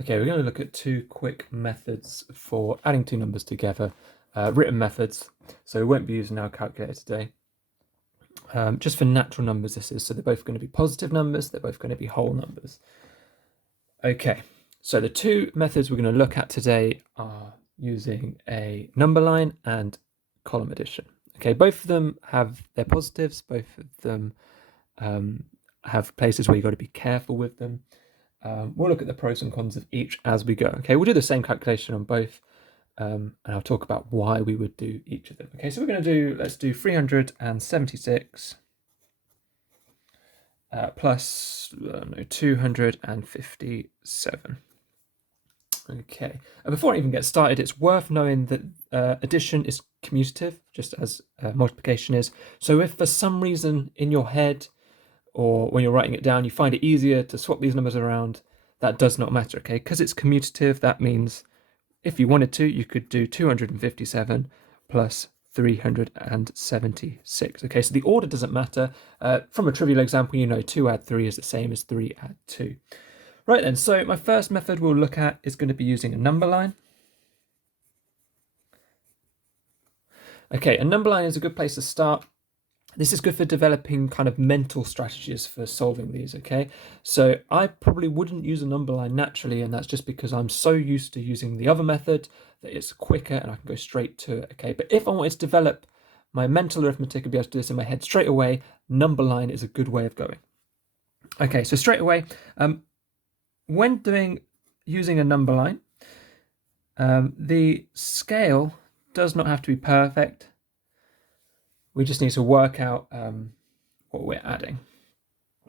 Okay, we're going to look at two quick methods for adding two numbers together, written methods. So we won't be using our calculator today. Just for natural numbers this is, so they're both going to be positive numbers, they're both going to be whole numbers. Okay, so the two methods we're going to look at today are using a number line and column addition. Okay, both of them have their positives, both of them have places where you've got to be careful with them. We'll look at the pros and cons of each as we go. Okay, we'll do the same calculation on both, and I'll talk about why we would do each of them. Okay, so we're going to do, let's do 376 plus 257. Okay, and before I even get started, it's worth knowing that addition is commutative, just as multiplication is. So if for some reason in your head or when you're writing it down, you find it easier to swap these numbers around, that does not matter, okay? Because it's commutative, that means if you wanted to, you could do 257 plus 376. Okay, so the order doesn't matter. From a trivial example, you know 2 add 3 is the same as 3 add 2. Right then, so my first method we'll look at is going to be using a number line. Okay, a number line is a good place to start. This is good for developing kind of mental strategies for solving these, okay? So I probably wouldn't use a number line naturally, and that's just because I'm so used to using the other method that it's quicker and I can go straight to it, okay? But if I wanted to develop my mental arithmetic and be able to do this in my head straight away, number line is a good way of going. Okay, so straight away, when using a number line, the scale does not have to be perfect. We just need to work out what we're adding.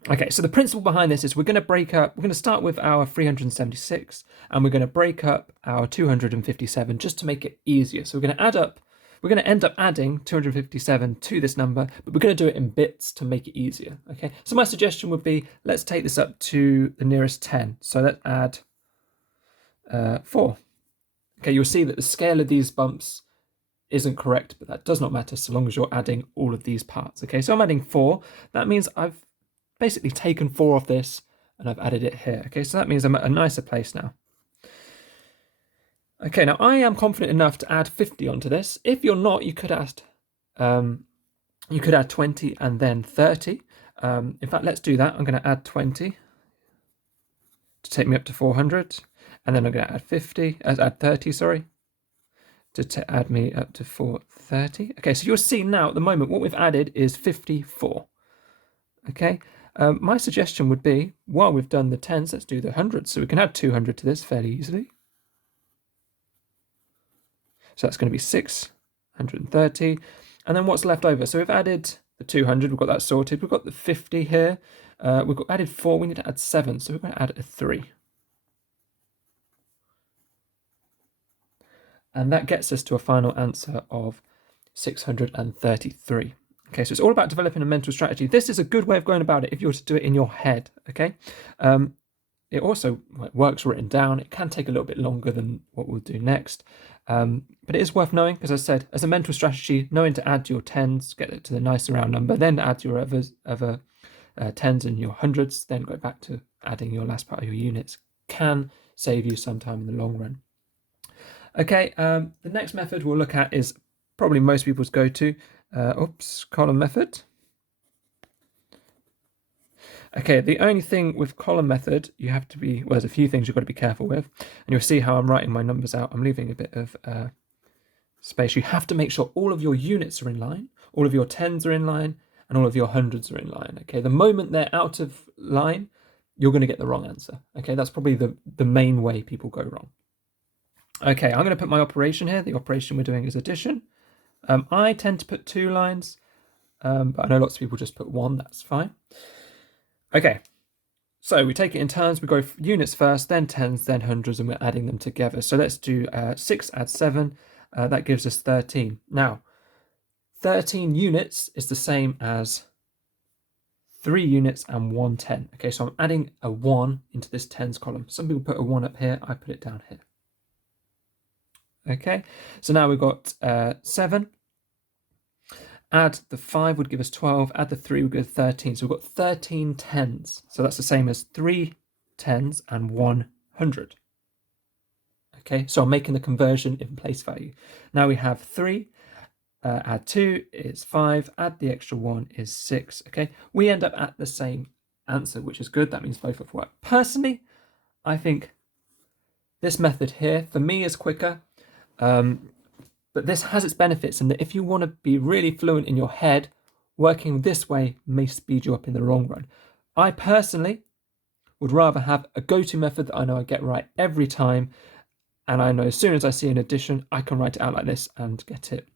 Okay, so the principle behind this is we're going to start with our 376 and we're going to break up our 257 just to make it easier. So we're going to end up adding 257 to this number, but we're going to do it in bits to make it easier. Okay, so my suggestion would be, let's take this up to the nearest 10. So let's add 4. Okay, you'll see that the scale of these bumps isn't correct, but that does not matter so long as you're adding all of these parts. Okay, so I'm adding 4. That means I've basically taken 4 off this and I've added it here. Okay, so that means I'm at a nicer place now. Okay, now I am confident enough to add 50 onto this. If you're not, you could add 20 and then 30. In fact, let's do that. I'm going to add 20 to take me up to 400, and then I'm going to add 30, sorry, to add me up to 430. Okay, so you'll see now at the moment what we've added is 54. Okay, my suggestion would be, while we've done the tens, let's do the hundreds. So we can add 200 to this fairly easily. So that's going to be 630. And then what's left over? So we've added the 200, we've got that sorted. We've got the 50 here. We've got added 4, we need to add 7. So we're going to add a 3. And that gets us to a final answer of 633. Okay, so it's all about developing a mental strategy. This is a good way of going about it if you were to do it in your head, okay? It also works written down. It can take a little bit longer than what we'll do next. But it is worth knowing, because as I said, as a mental strategy, knowing to add your tens, get it to the nice round number, then add your other tens and your hundreds, then go back to adding your last part of your units, can save you some time in the long run. Okay, the next method we'll look at is probably most people's go-to, column method. Okay, the only thing with column method, you have to be, well, there's a few things you've got to be careful with, and you'll see how I'm writing my numbers out. I'm leaving a bit of space. You have to make sure all of your units are in line, all of your tens are in line, and all of your hundreds are in line. Okay, the moment they're out of line, you're going to get the wrong answer. Okay, that's probably the main way people go wrong. Okay, I'm going to put my operation here. The operation we're doing is addition. I tend to put 2 lines, but I know lots of people just put 1. That's fine. Okay, so we take it in turns. We go for units first, then tens, then hundreds, and we're adding them together. So let's do 6 add 7. That gives us 13. Now, 13 units is the same as 3 units and 1 10. Okay, so I'm adding a 1 into this tens column. Some people put a 1 up here. I put it down here. Okay, so now we've got 7. Add the 5 would give us 12. Add the 3 would give us 13. So we've got 13 tens. So that's the same as 3 tens and 1 hundred. Okay, so I'm making the conversion in place value. Now we have 3, add 2 is 5, add the extra 1 is 6. Okay, we end up at the same answer, which is good. That means both have worked. Personally, I think this method here, for me, is quicker. But this has its benefits in that if you want to be really fluent in your head, working this way may speed you up in the long run. I personally would rather have a go-to method that I know I get right every time, and I know as soon as I see an addition, I can write it out like this and get it